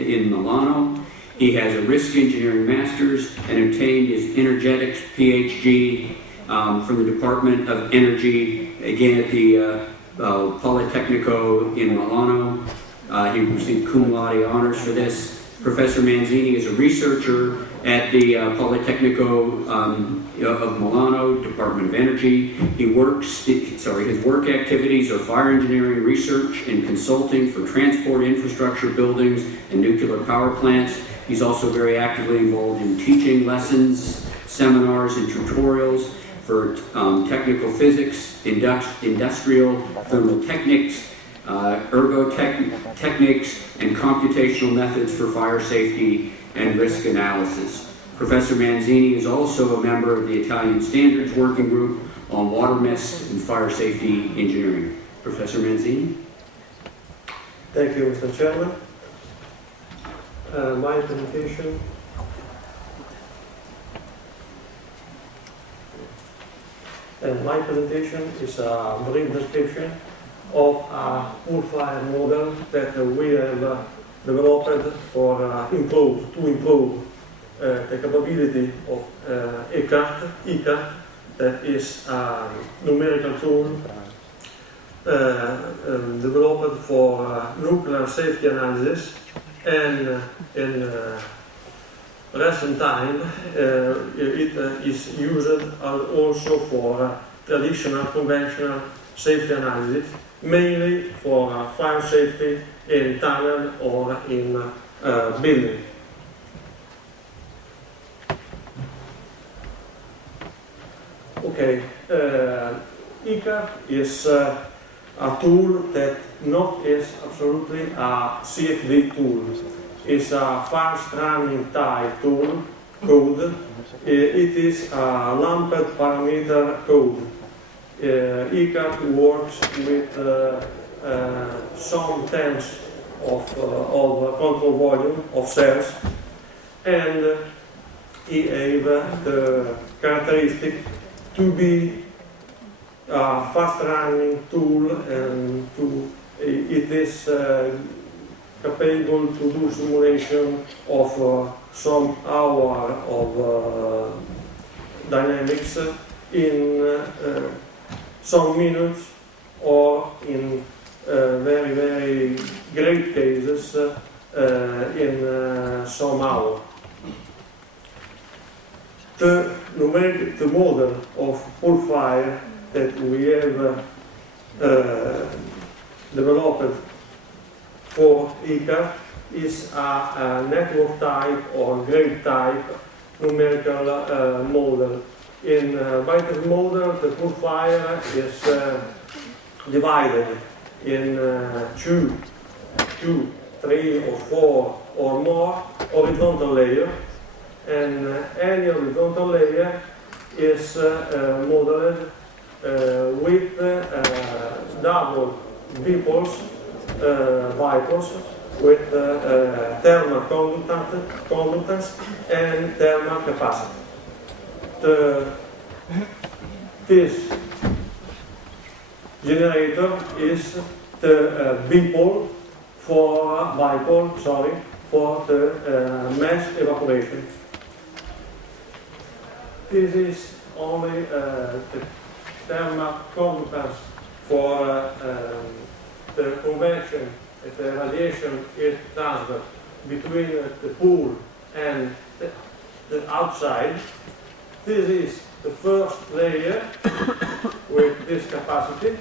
in Milano. He has a risk engineering master's and obtained his energetics PhD from the Department of Energy, again at the Politecnico in Milano. He received cum laude honors for this. Professor Manzini is a researcher at the Politecnico of Milano, Department of Energy. His work activities are fire engineering, research, and consulting for transport infrastructure buildings and nuclear power plants. He's also very actively involved in teaching lessons, seminars, and tutorials for technical physics, industrial thermotechnics, ergotechnics, and computational methods for fire safety and risk analysis. Professor Manzini is also a member of the Italian Standards Working Group on Water Mist and Fire Safety Engineering. Professor Manzini? Thank you, Mr. Chairman. My presentation. My presentation is a brief description of a pool fire model that we have developed for improve the capability of ECART, that is a numerical tool developed for nuclear safety analysis, and in recent time it is used also for traditional conventional safety analysis, mainly for fire safety in tunnel or in building. Okay, ECART is a tool that not is absolutely a CFD tool. It's a fast running type tool code. It is a lumped parameter code. ECART works with some tens of control volume of cells, and it has the characteristic to be a fast running tool, and it is capable to do simulation of some hour of dynamics in some minutes, or in very, very great cases in some hours. The model of pool fire that we have developed for ECART is a network type or grid type numerical model. By this model, the pool fire is divided in two, 3 or 4 or more horizontal layers, and any horizontal layer is modeled with double vipers with thermal conductance and thermal capacity. This generator is the bipole for the mass evaporation. This is only the thermal conductance for the convection, the radiation is transferred between the pool and the outside. This is the first layer with this capacity,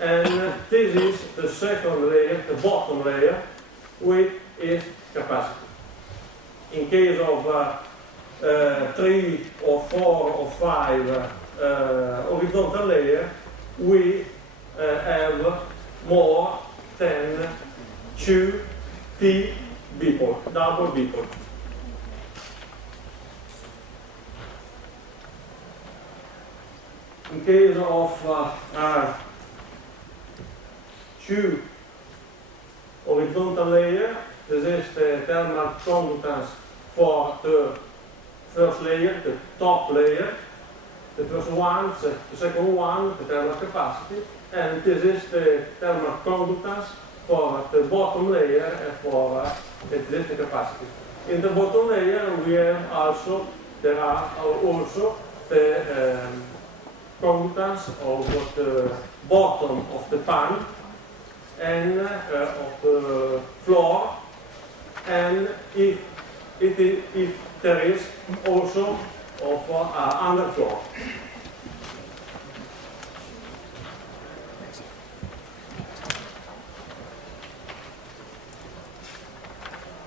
and this is the second layer, the bottom layer, with its capacity. In case of 3 or 4 or 5 horizontal layer, we have more than 2 T bipole, double bipole. In case of 2 horizontal layer, this is the thermal conductance for the first layer, the top layer. The first one, the second one, the thermal capacity, and this is the thermal conductance for the bottom layer and for the existing capacity. In the bottom layer we have also, there are also the conductance of the bottom of the pan and of the floor, and if there is also of underfloor.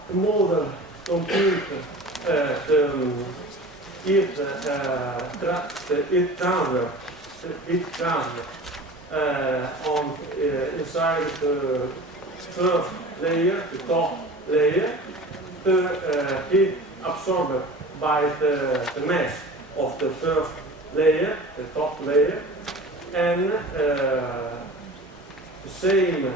The model compute the heat transfer on inside the first layer, the top layer, the heat absorbed by the mass of the first layer, the top layer, and the same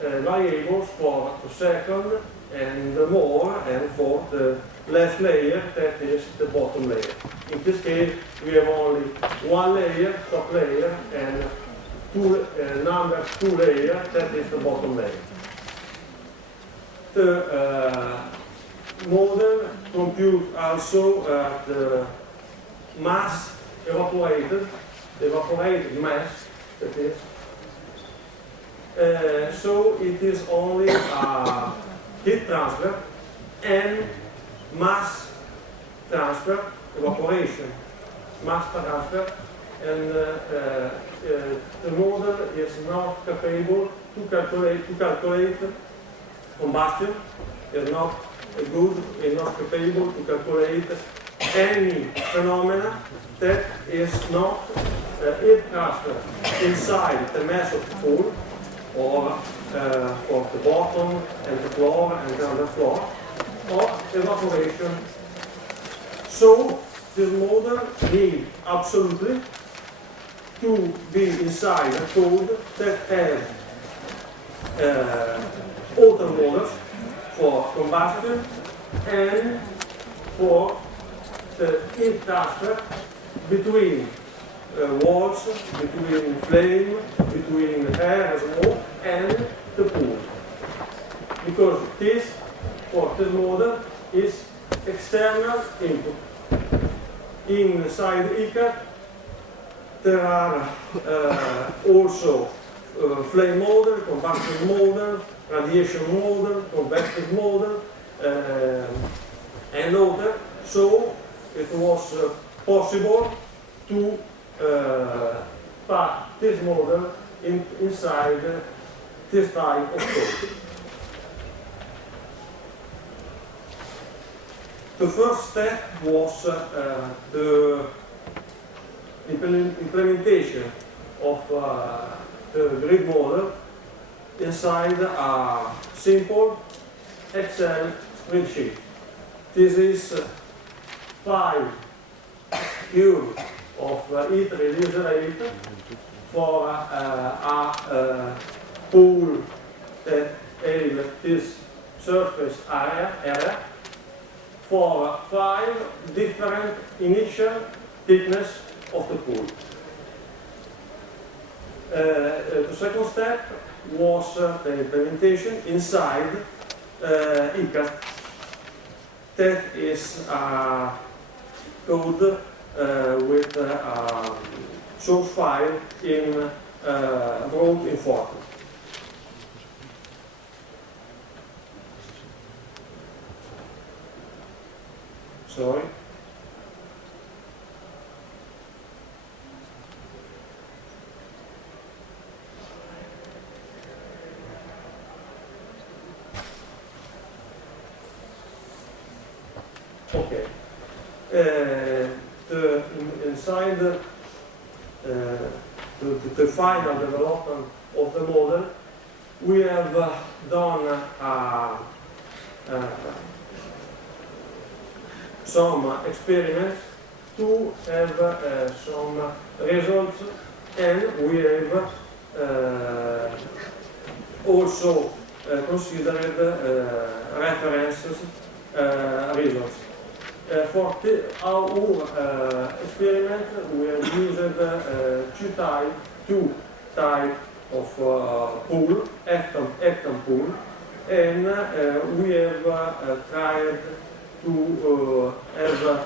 variables for the second and the more, and for the last layer, that is the bottom layer. In this case, we have only one layer, top layer, and number 2 layer, that is the bottom layer. The model compute also the mass evaporated mass, that is. So it is only heat transfer and mass transfer, evaporation, mass transfer, and the model is not capable to calculate combustion, is not good, is not capable to calculate any phenomena that is not heat transfer inside the mass of the pool, or the bottom and the floor and the underfloor, or evaporation. So this model needs absolutely to be inside a code that has auto models for combustion and for the heat transfer between walls, between flame, between air as well, and the pool. Because this, for this model, is external input. Inside ECART, there are also flame model, combustion model, radiation model, convective model, and other. So it was possible to put this model inside this type of code. The first step was the implementation of the grid model inside a simple Excel spreadsheet. This is 5 cubes of heat release rate for a pool that has this surface area for 5 different initial thickness of the pool. The second step was the implementation inside ECART. That is a code with a source file in wrote in Fortran. Sorry. Okay. Inside the final development of the model, we have done some experiments to have some results, and we have also considered references results. For our experiment, we have used two type pool, heptan pool, and we have tried to have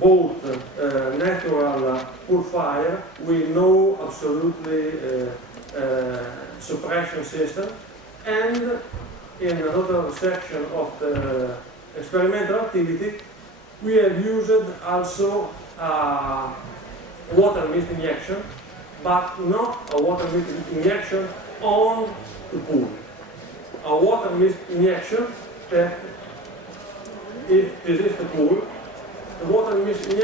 both natural pool fire with no absolutely suppression system, and in another section of the experimental activity we have used also water mist injection, but not a water mist injection on the pool. A water mist injection that, if this is the pool, the water mist injection